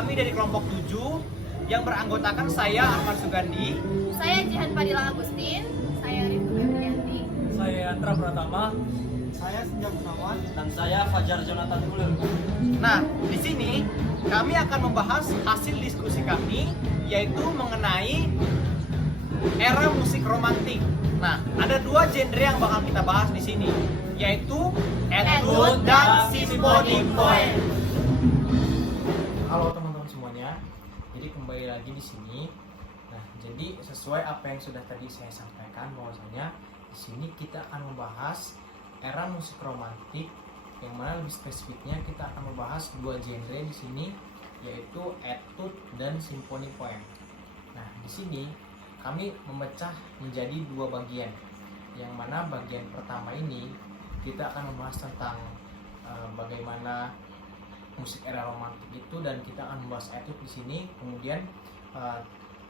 kami dari kelompok 7 yang beranggotakan saya Arman Sugandi, Saya Jihan Fadila Agustin. Saya Rifki Febrianti. Saya Andra Pratama. saya Senja Gunawan. Dan saya Fajar Jonathan Ulul. Nah, di sini kami akan membahas hasil diskusi kami, yaitu mengenai era musik romantik. Nah, ada dua genre yang bakal kita bahas di sini, yaitu etude dan symphony poem. Halo teman-teman semuanya. Jadi kembali lagi di sini. Nah, jadi sesuai apa yang sudah tadi saya sampaikan, bahwasanya di sini kita akan membahas era musik romantik, yang mana lebih spesifiknya kita akan membahas dua genre di sini, yaitu etude dan symphony poem. Nah, di sini kami memecah menjadi dua bagian, yang mana bagian pertama ini kita akan membahas tentang bagaimana musik era romantik itu, dan kita akan membahas etude di sini. Kemudian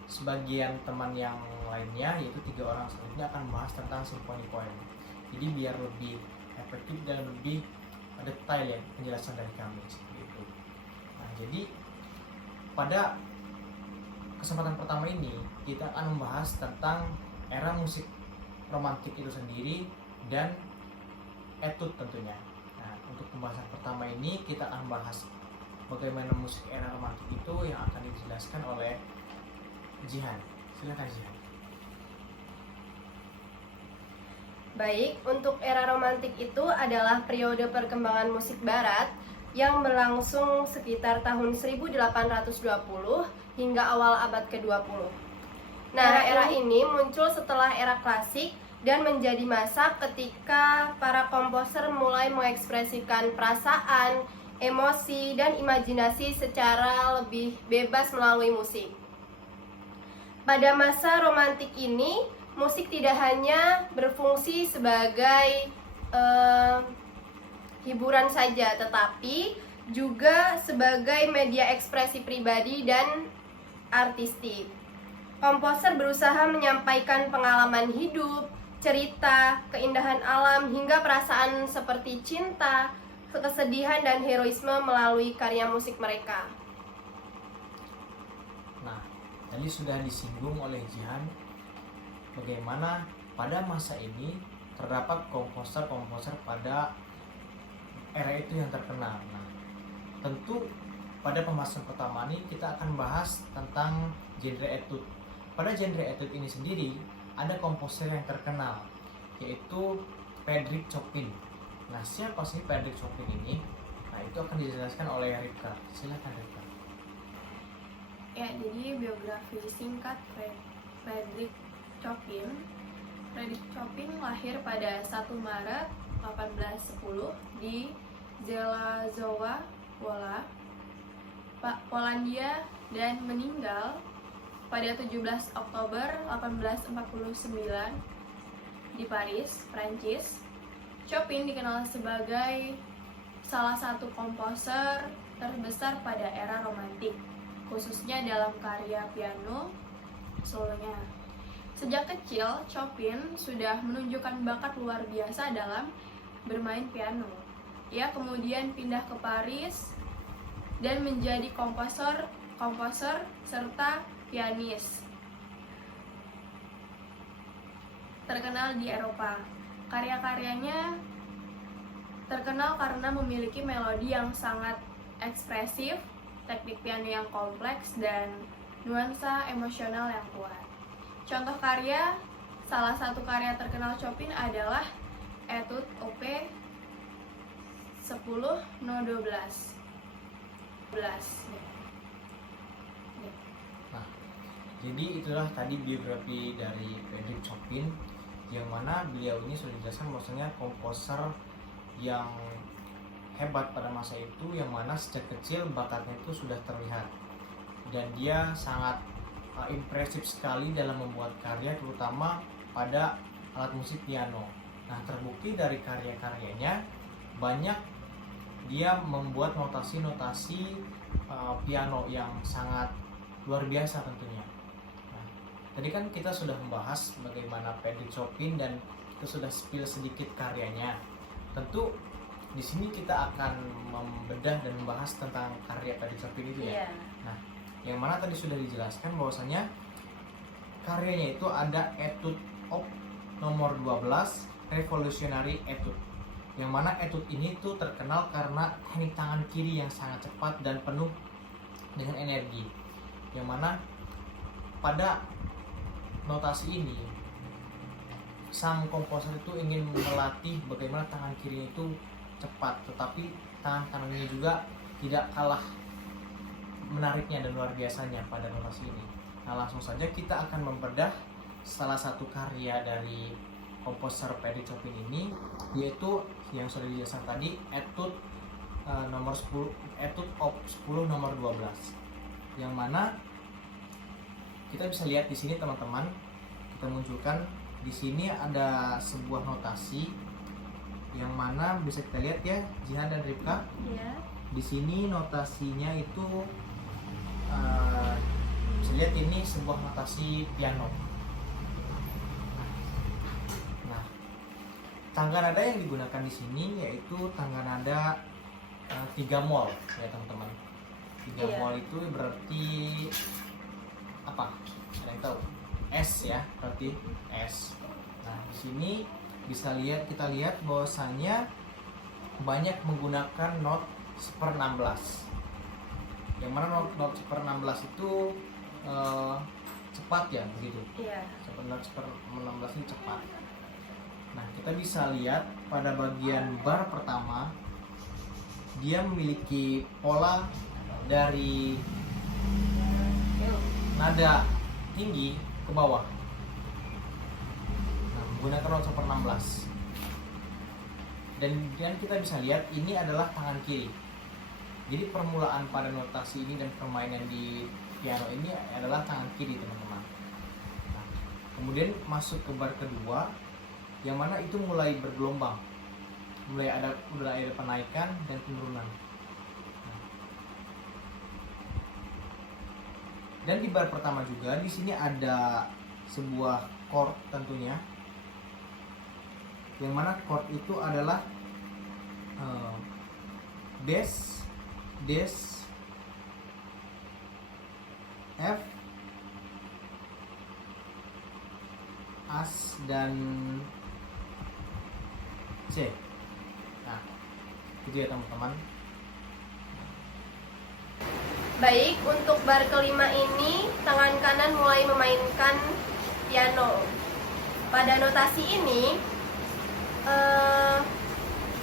sebagian teman yang lainnya, yaitu 3 orang selanjutnya, akan membahas tentang symphony poem. Jadi biar lebih efektif dan lebih detail ya penjelasan dari kami seperti itu. Nah, jadi pada kesempatan pertama ini kita akan membahas tentang era musik romantik itu sendiri dan etude tentunya. Nah, untuk pembahasan pertama ini kita akan bahas bagaimana musik era romantik itu, yang akan dijelaskan oleh Jihan. Silakan Jihan. Baik, untuk era romantik itu adalah periode perkembangan musik barat yang berlangsung sekitar tahun 1820 hingga awal abad ke-20. Nah, era ini muncul setelah era klasik dan menjadi masa ketika para komposer mulai mengekspresikan perasaan, emosi, dan imajinasi secara lebih bebas melalui musik. Pada masa romantik ini, musik tidak hanya berfungsi sebagai hiburan saja, tetapi juga sebagai media ekspresi pribadi dan artistik. Komposer berusaha menyampaikan pengalaman hidup, cerita, keindahan alam, hingga perasaan seperti cinta, kesedihan, dan heroisme melalui karya musik mereka. Nah, tadi sudah disinggung oleh Jihan bagaimana pada masa ini terdapat komposer-komposer pada era itu yang terkenal. Nah, tentu pada pembahasan pertama ini kita akan bahas tentang genre etude. Pada genre etude ini sendiri ada komposer yang terkenal, yaitu Frédéric Chopin. Nah, siapa sih Frédéric Chopin ini? Nah, itu akan dijelaskan oleh Rifka. Silakan Rifka. Ya, jadi biografi singkat Frédéric Chopin. Frédéric Chopin lahir pada 1 Maret 1810 di Zelazowa, Polandia, dan meninggal pada 17 Oktober 1849 di Paris, Prancis. Chopin dikenal sebagai salah satu komposer terbesar pada era romantik, khususnya dalam karya piano solonya. Sejak kecil, Chopin sudah menunjukkan bakat luar biasa dalam bermain piano. Ia kemudian pindah ke Paris dan menjadi komposer serta pianis terkenal di Eropa. Karya-karyanya terkenal karena memiliki melodi yang sangat ekspresif, teknik piano yang kompleks, dan nuansa emosional yang kuat. Contoh karya, salah satu karya terkenal Chopin adalah Etude Op. 10 No. 12. Nah, jadi itulah tadi biografi dari Frédéric Chopin, yang mana beliau ini sudah dijelaskan bahwasanya komposer yang hebat pada masa itu, yang mana sejak kecil bakatnya itu sudah terlihat, dan dia sangat impresif sekali dalam membuat karya, terutama pada alat musik piano. Nah, terbukti dari karya-karyanya banyak dia membuat notasi-notasi piano yang sangat luar biasa tentunya. Nah, tadi kan kita sudah membahas bagaimana Frédéric Chopin dan kita sudah spill sedikit karyanya. Tentu di sini kita akan membedah dan membahas tentang karya Ferdy Chopin itu ya. Iya. Yang mana tadi sudah dijelaskan bahwasanya karyanya itu ada Etude Op nomor 12, Revolutionary Etude. Yang mana etude ini tuh terkenal karena teknik tangan kiri yang sangat cepat dan penuh dengan energi. Yang mana pada notasi ini sang komposer itu ingin melatih bagaimana tangan kiri itu cepat, tetapi tangan kanannya juga tidak kalah menariknya dan luar biasanya pada notasi ini. Nah, langsung saja kita akan membedah salah satu karya dari komposer Ferdy Chopin ini, yaitu yang sudah dijelaskan tadi, Etude nomor 10, Etude Op 10 nomor 12. Yang mana kita bisa lihat di sini teman-teman, kita munculkan di sini ada sebuah notasi yang mana bisa kita lihat ya, Jihan dan Ripka. Iya. Di sini notasinya itu bisa lihat ini sebuah notasi piano. Nah, tangga nada yang digunakan di sini yaitu tangga nada 3 mol ya teman-teman. 3 Iya. mol itu berarti apa? Ada yang tahu? S ya, berarti S. Nah, di sini kita lihat bahwasanya banyak menggunakan not 1/16. Yang mana not 1/16 itu cepat ya, begitu. Iya. 1/16 ini cepat. Nah, kita bisa lihat pada bagian bar pertama dia memiliki pola dari nada tinggi ke bawah. Nah, menggunakan not 1/16. Dan kita bisa lihat ini adalah tangan kiri. Jadi permulaan pada notasi ini dan permainan di piano ini adalah tangan kiri teman-teman. Nah, kemudian masuk ke bar kedua, yang mana itu mulai bergelombang, mulai ada penaikan dan penurunan. Nah, dan di bar pertama juga di sini ada sebuah chord tentunya, yang mana chord itu adalah Des, F, As, dan C. Nah, itu ya teman-teman. Baik, untuk bar kelima ini tangan kanan mulai memainkan piano. Pada notasi ini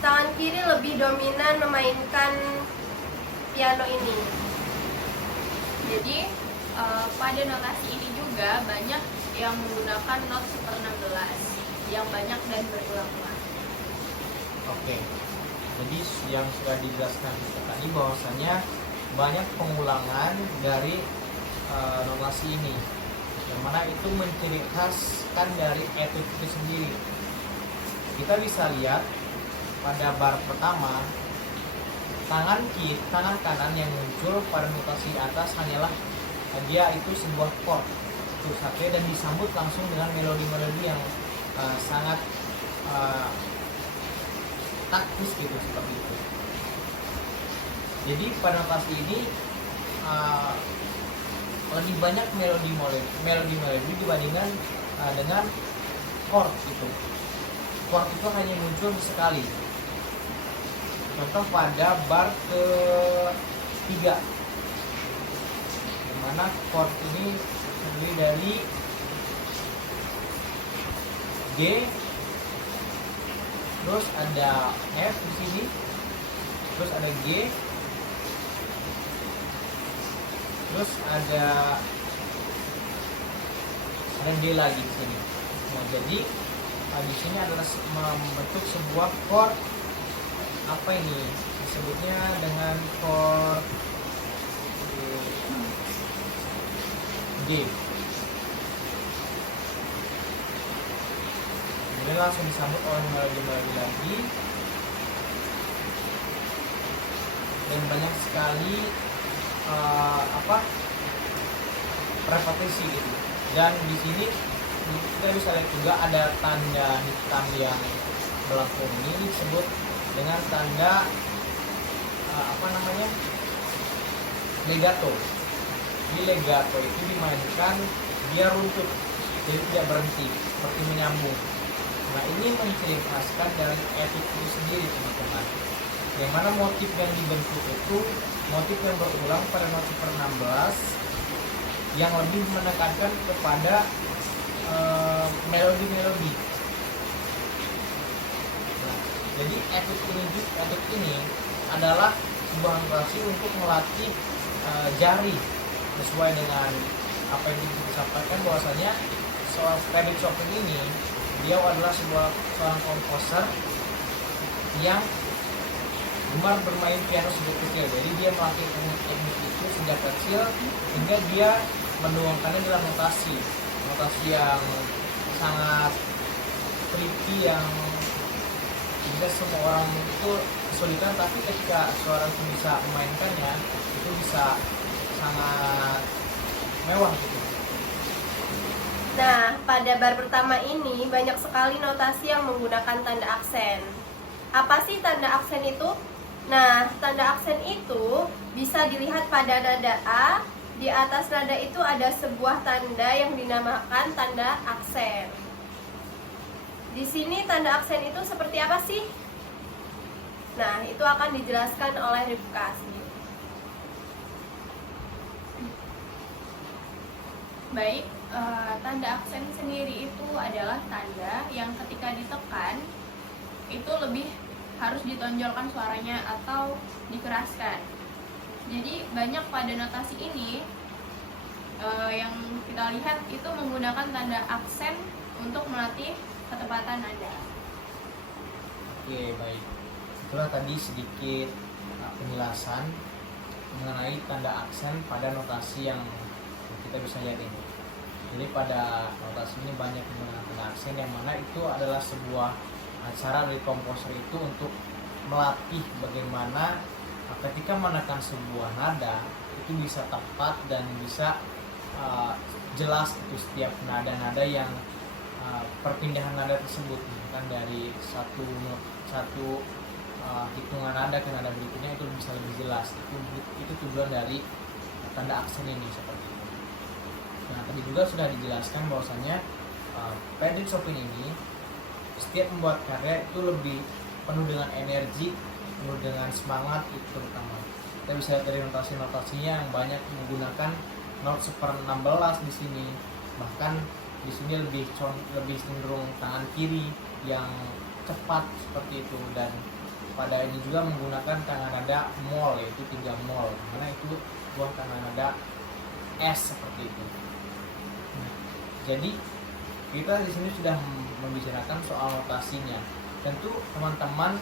tangan kiri lebih dominan memainkan piano ini. Jadi pada notasi ini juga banyak yang menggunakan not 1/16 yang banyak dan berulang-ulang. Oke. Jadi yang sudah dijelaskan tadi bahwasanya banyak pengulangan dari notasi ini, yang mana itu menciri khaskan dari etude itu sendiri. Kita bisa lihat pada bar pertama, tangan kanan yang muncul pada notasi atas hanyalah dia itu sebuah chord satu dan disambut langsung dengan melodi-melodi yang sangat taktis gitu, seperti itu. Jadi pada notasi ini lebih banyak melodi dibandingkan dengan chord itu. Chord itu hanya muncul sekali. Contoh pada bar ke-3, dimana chord ini terdiri dari G, terus ada F di sini, terus ada G, terus ada D lagi di sini. Nah, jadi di sini adalah membentuk sebuah chord, apa ini disebutnya dengan chord D. Kemudian langsung disambut oleh melodi lagi, dan banyak sekali repetisi gitu. Dan di sini kita bisa lihat juga ada tanda hitam yang berlaku ini disebut dengan tanda legato. Di legato itu dimainkan dia runtut, jadi tidak berhenti, seperti menyambung. Nah, ini menciri khaskan dari etude itu sendiri, teman-teman. Yang mana motif yang dibentuk itu motif yang berulang pada not super 16 yang lebih menekankan kepada melodi-melodi. Nah, jadi etude ini adalah sebuah notasi untuk melatih jari, sesuai dengan apa yang disampaikan bahwasanya Frederic Chopin ini dia adalah seorang komposer yang gemar bermain piano sejak kecil. Jadi dia melatih teknik itu sejak kecil hingga dia menuangkannya dalam notasi yang sangat tricky, yang tidak semua orang itu kesulitan, tapi ketika seorang itu bisa memainkannya itu bisa sangat mewah gitu. Nah, pada bar pertama ini banyak sekali notasi yang menggunakan tanda aksen. Apa sih tanda aksen itu? Nah, tanda aksen itu bisa dilihat pada nada A. Di atas nada itu ada sebuah tanda yang dinamakan tanda aksen. Di sini tanda aksen itu seperti apa sih? Nah, itu akan dijelaskan oleh Rifka. Baik, tanda aksen sendiri itu adalah tanda yang ketika ditekan itu lebih harus ditonjolkan suaranya atau dikeraskan. Jadi banyak pada notasi ini yang kita lihat itu menggunakan tanda aksen untuk melatih ketepatan nada. Oke, baik. Itulah tadi sedikit penjelasan mengenai tanda aksen pada notasi yang kita bisa lihat ini. Jadi pada notasi ini banyak menggunakan tanda aksen, yang mana itu adalah sebuah cara dari komposer itu untuk melatih bagaimana ketika menekan sebuah nada itu bisa tepat dan bisa jelas itu setiap nada-nada yang perpindahan nada tersebut, kan dari satu hitungan nada ke nada berikutnya itu bisa lebih jelas. Itu tujuan dari tanda aksen ini seperti itu. Nah, tadi juga sudah dijelaskan bahwasanya Frederic Chopin ini setiap membuat karya itu lebih penuh dengan energi, penuh dengan semangat itu terutama. Kita bisa lihat dari notasi-notasinya yang banyak menggunakan not super 16 di sini. Bahkan di sini lebih cenderung tangan kiri yang cepat seperti itu, dan pada ini juga menggunakan tangan nada mol, yaitu 3 mol, mana itu buah tangan nada S seperti itu. Nah, jadi kita di sini sudah membicarakan soal notasinya. Tentu teman-teman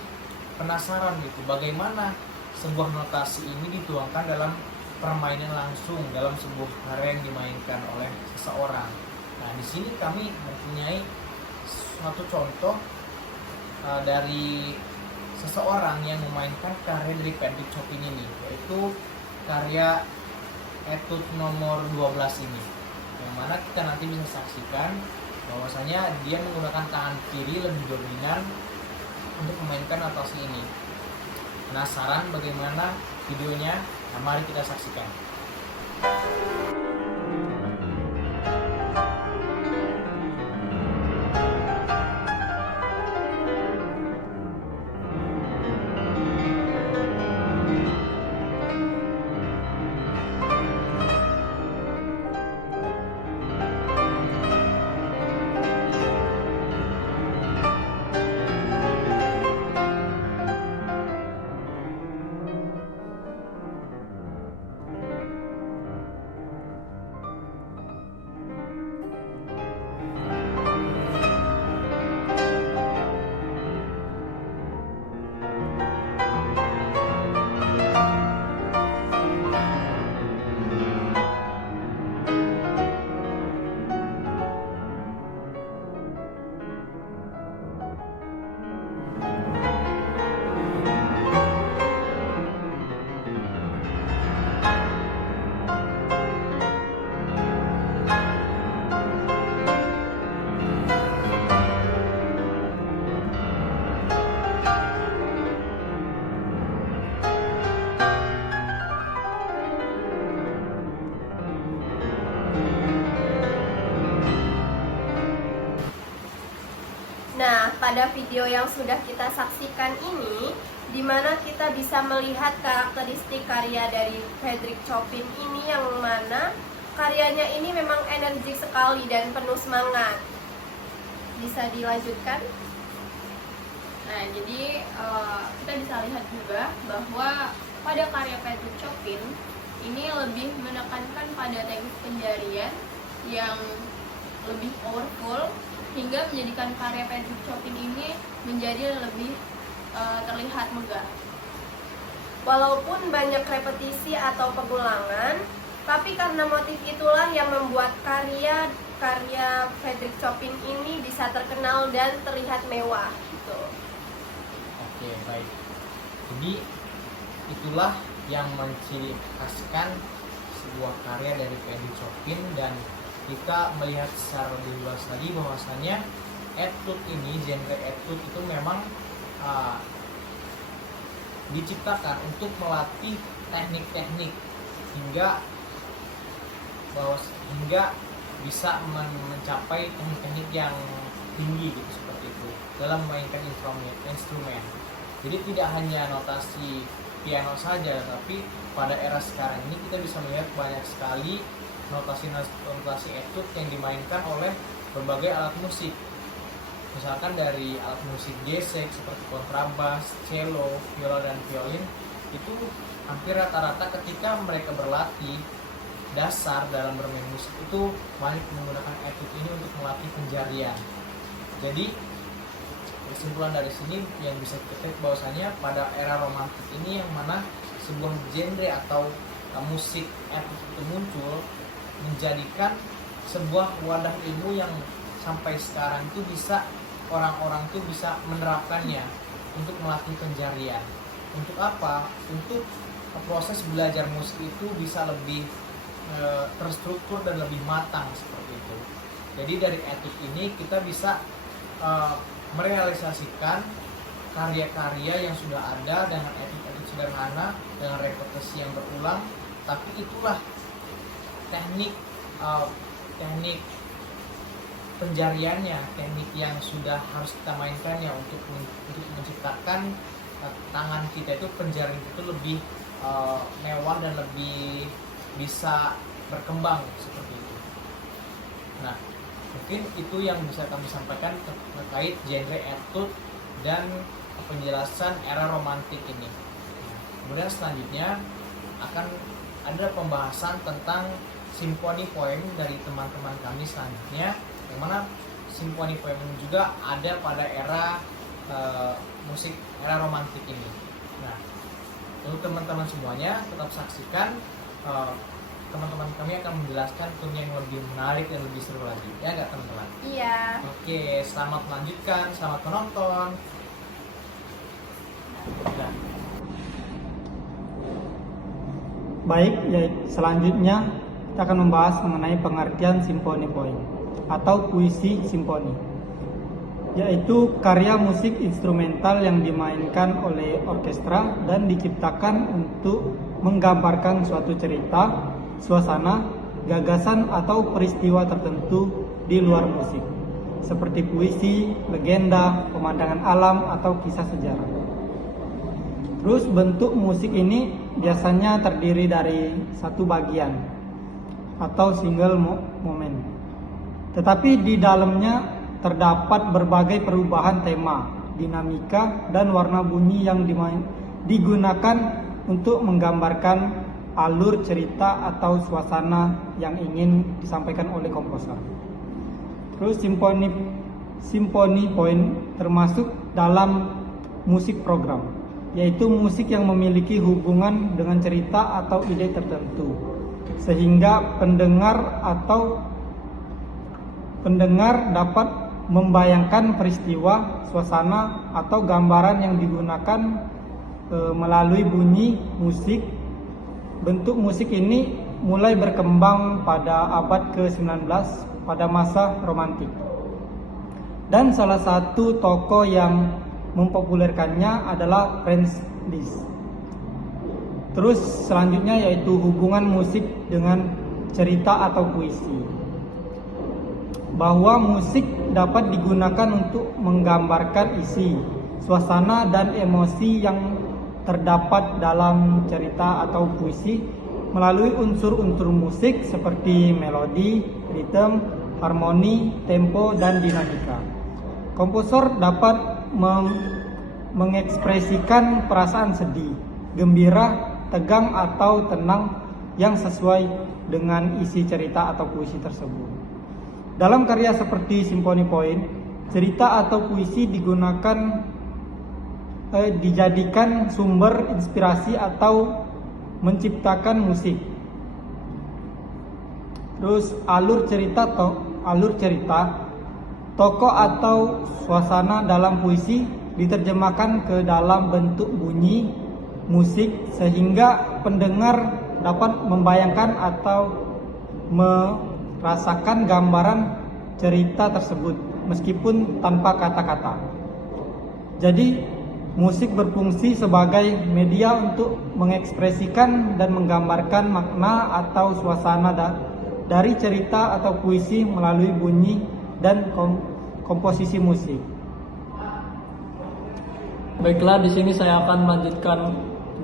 penasaran gitu, bagaimana sebuah notasi ini dituangkan dalam permainan langsung, dalam sebuah karya yang dimainkan oleh seseorang. Nah, di sini kami mempunyai suatu contoh dari seseorang yang memainkan karya dari Frederic Chopin ini, yaitu karya etude nomor 12 ini, yang mana kita nanti bisa saksikan bahwasanya dia menggunakan tangan kiri lebih dominan untuk memainkan notasi ini. Penasaran bagaimana videonya? Nah, mari kita saksikan. pada video yang sudah kita saksikan ini, di mana kita bisa melihat karakteristik karya dari Frederick Chopin ini, yang mana karyanya ini memang energik sekali dan penuh semangat. Bisa dilanjutkan? Nah, jadi kita bisa lihat juga bahwa pada karya Frederick Chopin ini lebih menekankan pada teknik penjarian yang lebih powerful, hingga menjadikan karya Frederick Chopin ini menjadi lebih terlihat megah. Walaupun banyak repetisi atau pengulangan, tapi karena motif itulah yang membuat karya Frederick Chopin ini bisa terkenal dan terlihat mewah gitu. Oke, baik. Jadi itulah yang menciri khaskan sebuah karya dari Frederick Chopin, dan kita melihat secara lebih luas lagi bahwasannya etude ini, genre etude itu memang diciptakan untuk melatih teknik-teknik hingga bisa mencapai teknik-teknik yang tinggi gitu, seperti itu dalam memainkan instrumen. Jadi tidak hanya notasi piano saja, tapi pada era sekarang ini kita bisa melihat banyak sekali notasi etude yang dimainkan oleh berbagai alat musik. Misalkan dari alat musik gesek seperti kontrabas, cello, viola, dan violin, itu hampir rata-rata ketika mereka berlatih dasar dalam bermain musik itu banyak menggunakan etude ini untuk melatih penjarian. Jadi kesimpulan dari sini yang bisa kita lihat bahwasanya pada era romantik ini, yang mana sebuah genre atau musik etude itu muncul, menjadikan sebuah wadah ilmu yang sampai sekarang itu bisa orang-orang tuh bisa menerapkannya untuk melatih penjarian. Untuk apa? Untuk proses belajar musik itu bisa lebih terstruktur dan lebih matang seperti itu. Jadi dari etude ini kita bisa merealisasikan karya-karya yang sudah ada dengan etude sederhana, dengan repetisi yang berulang, tapi itulah teknik penjariannya, teknik yang sudah harus kita mainkannya untuk menciptakan tangan kita itu, penjarian itu lebih mewah dan lebih bisa berkembang seperti itu. Nah, mungkin itu yang bisa kami sampaikan terkait genre etude dan penjelasan era romantik ini. Nah, kemudian selanjutnya akan ada pembahasan tentang simfoni poem dari teman-teman kami selanjutnya, yang mana simfoni poem ini juga ada pada era musik era romantik ini. Nah, untuk teman-teman semuanya tetap saksikan, teman-teman kami akan menjelaskan tune yang lebih menarik dan lebih seru lagi, ya nggak teman-teman? Iya. Oke, selamat melanjutkan, selamat menonton. Nah. Baik, selanjutnya kita akan membahas mengenai pengertian simfoni poem atau puisi simfoni, yaitu karya musik instrumental yang dimainkan oleh orkestra dan diciptakan untuk menggambarkan suatu cerita, suasana, gagasan atau peristiwa tertentu di luar musik, seperti puisi, legenda, pemandangan alam, atau kisah sejarah. Terus bentuk musik ini biasanya terdiri dari satu bagian atau single moment, tetapi di dalamnya terdapat berbagai perubahan tema, dinamika, dan warna bunyi yang digunakan untuk menggambarkan alur cerita atau suasana yang ingin disampaikan oleh komposer. Terus simfoni poem termasuk dalam musik program, yaitu musik yang memiliki hubungan dengan cerita atau ide tertentu, sehingga pendengar dapat membayangkan peristiwa, suasana, atau gambaran yang digunakan melalui bunyi musik. Bentuk musik ini mulai berkembang pada abad ke-19 pada masa romantik. Dan salah satu tokoh yang mempopulerkannya adalah Franz Liszt. Terus selanjutnya yaitu hubungan musik dengan cerita atau puisi. bahwa musik dapat digunakan untuk menggambarkan isi, suasana, dan emosi yang terdapat dalam cerita atau puisi melalui unsur-unsur musik seperti melodi, ritme, harmoni, tempo, dan dinamika. Komposer dapat mengekspresikan perasaan sedih, gembira, tegang, atau tenang yang sesuai dengan isi cerita atau puisi tersebut. Dalam karya seperti Symphony Point, cerita atau puisi dijadikan sumber inspirasi atau menciptakan musik. Terus alur cerita, tokoh atau suasana dalam puisi diterjemahkan ke dalam bentuk bunyi musik sehingga pendengar dapat membayangkan atau merasakan gambaran cerita tersebut meskipun tanpa kata-kata. Jadi musik berfungsi sebagai media untuk mengekspresikan dan menggambarkan makna atau suasana dari cerita atau puisi melalui bunyi dan komposisi musik. Baiklah, di sini saya akan melanjutkan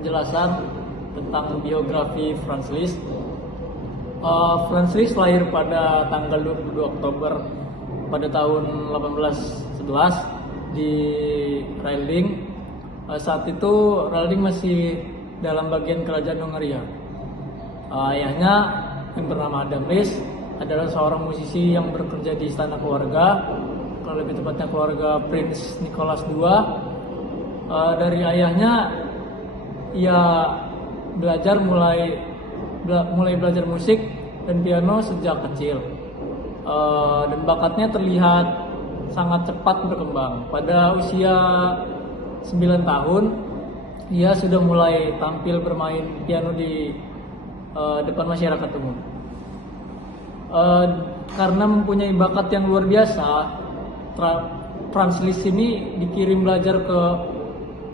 penjelasan tentang biografi Franz Liszt. Franz Liszt lahir pada tanggal 22 Oktober pada tahun 1811 di Relding. Saat itu Relding masih dalam bagian kerajaan Hungaria. Ayahnya yang bernama Adam Liszt adalah seorang musisi yang bekerja di istana keluarga, kalau lebih tepatnya keluarga Prince Nicholas II. Dari ayahnya ia mulai belajar musik dan piano sejak kecil, dan bakatnya terlihat sangat cepat berkembang. Pada usia 9 tahun ia sudah mulai tampil bermain piano di depan masyarakat umum. Karena mempunyai bakat yang luar biasa, Franz Liszt ini dikirim belajar ke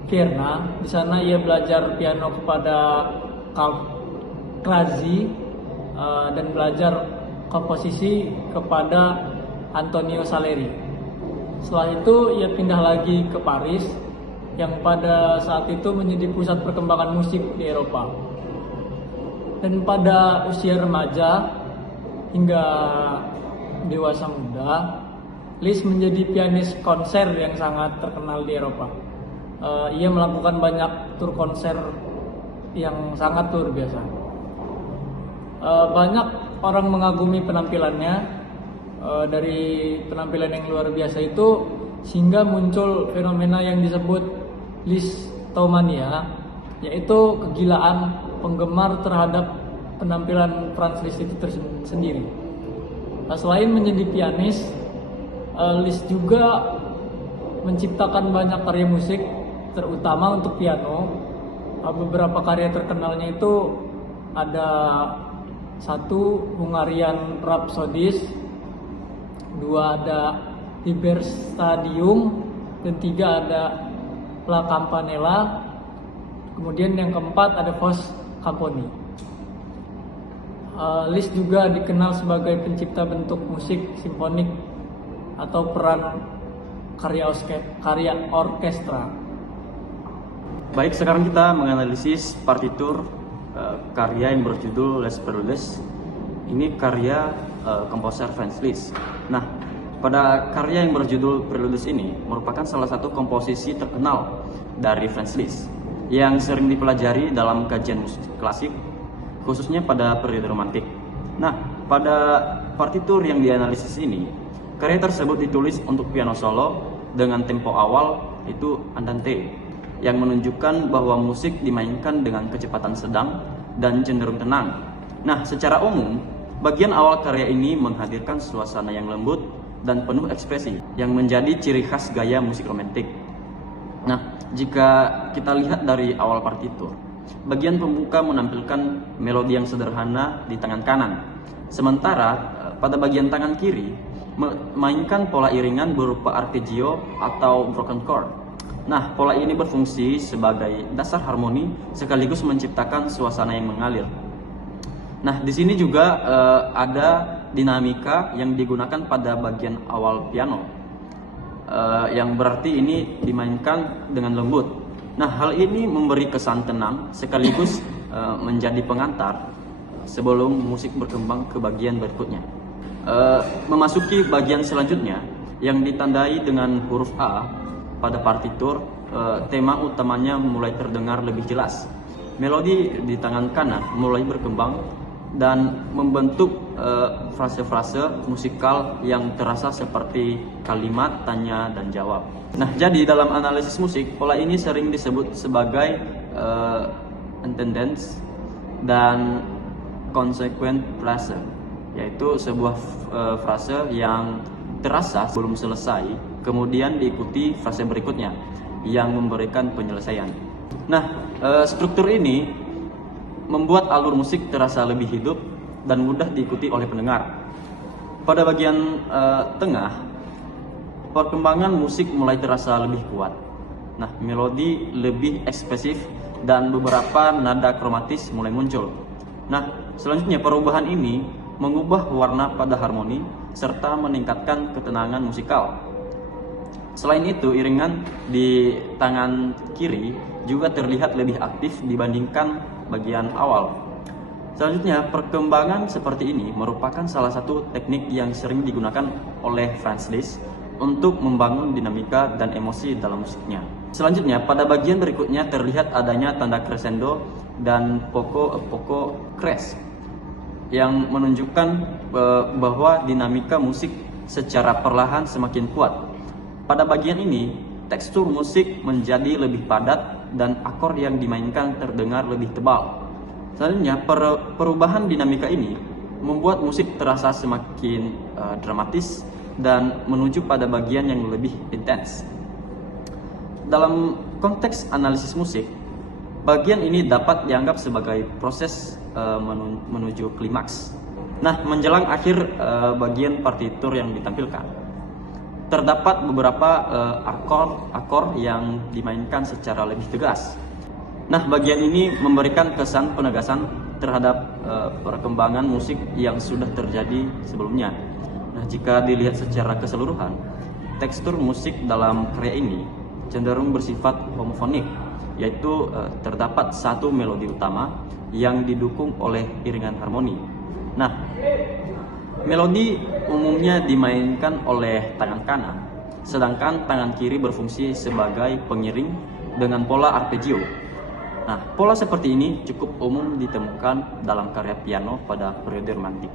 Vienna. Di sana ia belajar piano kepada Karl Krazi dan belajar komposisi kepada Antonio Salieri. Setelah itu ia pindah lagi ke Paris yang pada saat itu menjadi pusat perkembangan musik di Eropa. Dan pada usia remaja hingga dewasa muda, Liszt menjadi pianis konser yang sangat terkenal di Eropa. Ia melakukan banyak tur konser yang sangat luar biasa. Banyak orang mengagumi penampilannya. Dari penampilan yang luar biasa itu sehingga muncul fenomena yang disebut Lisztomania, yaitu kegilaan penggemar terhadap penampilan Franz Liszt itu sendiri. Selain menjadi pianis, Liszt juga menciptakan banyak karya musik, terutama untuk piano. Beberapa karya terkenalnya itu ada 1 Hungarian Rhapsodies, 2 ada Liber Stadium, dan 3 ada La Campanella, kemudian yang keempat ada Vos Camponi. Liszt juga dikenal sebagai pencipta bentuk musik simfonik atau peran karya orkestra. Baik, sekarang kita menganalisis partitur karya yang berjudul Les Preludes. Ini karya komposer Franz Liszt. Nah, pada karya yang berjudul Preludes ini merupakan salah satu komposisi terkenal dari Franz Liszt yang sering dipelajari dalam kajian musik klasik, khususnya pada periode romantik. Nah, pada partitur yang dianalisis ini, karya tersebut ditulis untuk piano solo dengan tempo awal itu andante, yang menunjukkan bahwa musik dimainkan dengan kecepatan sedang dan cenderung tenang. Nah, secara umum, bagian awal karya ini menghadirkan suasana yang lembut dan penuh ekspresi yang menjadi ciri khas gaya musik romantik. Nah, jika kita lihat dari awal partitur, bagian pembuka menampilkan melodi yang sederhana di tangan kanan, sementara pada bagian tangan kiri memainkan pola iringan berupa arpeggio atau broken chord. Nah, pola ini berfungsi sebagai dasar harmoni sekaligus menciptakan suasana yang mengalir. Nah, di sini juga ada dinamika yang digunakan pada bagian awal piano, yang berarti ini dimainkan dengan lembut. Nah, hal ini memberi kesan tenang sekaligus menjadi pengantar sebelum musik berkembang ke bagian berikutnya. Memasuki bagian selanjutnya yang ditandai dengan huruf A pada partitur, tema utamanya mulai terdengar lebih jelas. Melodi di tangan kanan mulai berkembang dan membentuk frase-frase musikal yang terasa seperti kalimat tanya dan jawab. Nah, jadi dalam analisis musik, pola ini sering disebut sebagai entendence dan consequent phrase, yaitu sebuah frase yang terasa sebelum selesai, kemudian diikuti frase berikutnya yang memberikan penyelesaian. Nah, struktur ini membuat alur musik terasa lebih hidup dan mudah diikuti oleh pendengar. Pada bagian tengah, perkembangan musik mulai terasa lebih kuat. Nah, melodi lebih ekspresif dan beberapa nada kromatis mulai muncul. Nah, selanjutnya perubahan ini mengubah warna pada harmoni serta meningkatkan ketenangan musikal. Selain itu, iringan di tangan kiri juga terlihat lebih aktif dibandingkan bagian awal. Selanjutnya, perkembangan seperti ini merupakan salah satu teknik yang sering digunakan oleh Franz Liszt untuk membangun dinamika dan emosi dalam musiknya. Selanjutnya, pada bagian berikutnya terlihat adanya tanda crescendo dan poco crescendo yang menunjukkan bahwa dinamika musik secara perlahan semakin kuat. Pada bagian ini, tekstur musik menjadi lebih padat dan akor yang dimainkan terdengar lebih tebal. Selanjutnya, perubahan dinamika ini membuat musik terasa semakin dramatis dan menuju pada bagian yang lebih intens. Dalam konteks analisis musik, bagian ini dapat dianggap sebagai proses menuju klimaks. Nah, menjelang akhir bagian partitur yang ditampilkan, terdapat beberapa akor yang dimainkan secara lebih tegas. Nah, bagian ini memberikan kesan penegasan terhadap perkembangan musik yang sudah terjadi sebelumnya. Nah, jika dilihat secara keseluruhan, tekstur musik dalam karya ini cenderung bersifat homofonik, yaitu terdapat satu melodi utama yang didukung oleh iringan harmoni. Nah, melodi umumnya dimainkan oleh tangan kanan, sedangkan tangan kiri berfungsi sebagai pengiring dengan pola arpeggio. Nah, pola seperti ini cukup umum ditemukan dalam karya piano pada periode romantik.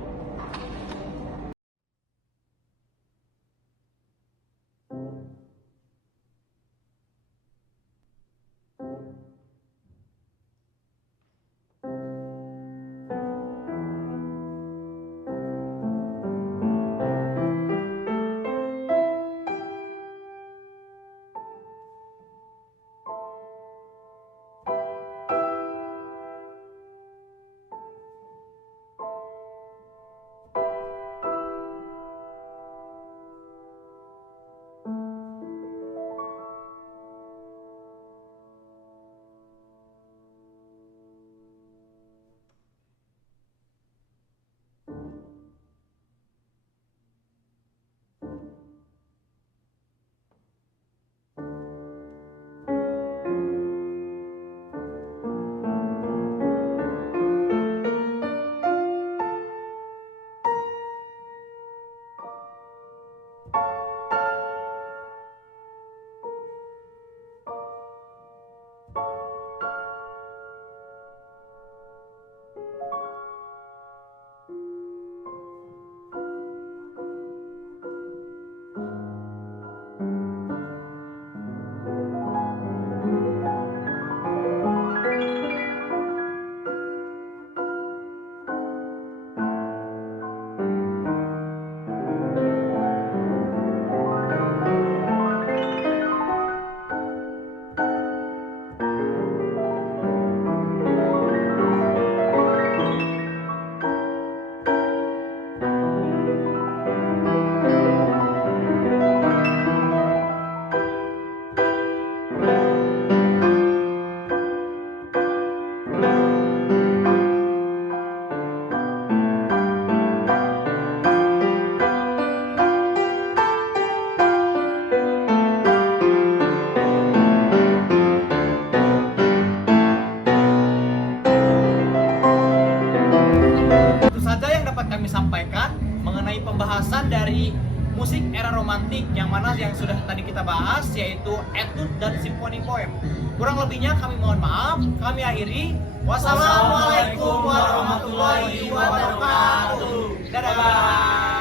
dari musik era romantik yang mana yang sudah tadi kita bahas, yaitu etude dan simfoni poem. Kurang lebihnya kami mohon maaf, kami akhiri. Wassalamualaikum warahmatullahi wabarakatuh. Dadah.